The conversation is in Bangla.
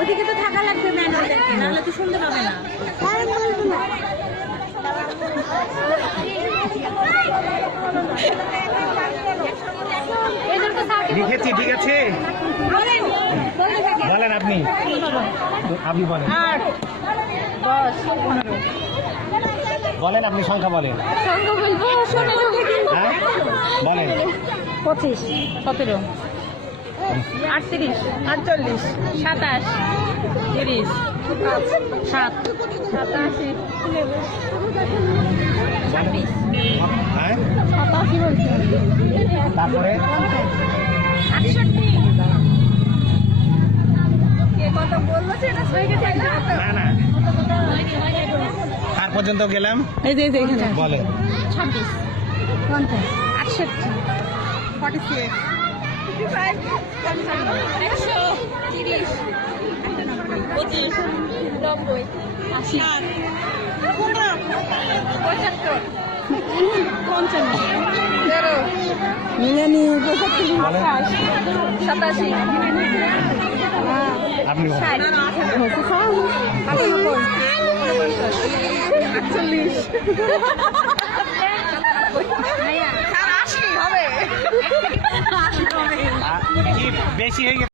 ওদিকে তো থাকা লাগবে ম্যানুয়ালদেরকে, নাহলে তো শুনতে পাবে না। লিখেছি, ঠিক আছে। বলেন আপনি, আপনি বলেন। 8, 10, 15। বলেন আপনি, সংখ্যা বলেন। সংখ্যা বলবো, হ্যাঁ বলেন। 25, 17, 38, 48, 27, 30, 7, 87, 26, হ্যাঁ 87 বলছি। তারপরে 68। কে কত বললো সেটা হয়ে গেছে না? না না, কার পর্যন্ত গেলাম? এই যে এখানে বলেন। 26, 50, 68, 46, 55, 130, 25, 90, 80, 75, 0, মিলানি 75, 87, আপনি বলেন। 60, 95, 48, হবে কি বেশি হয়ে গেছে?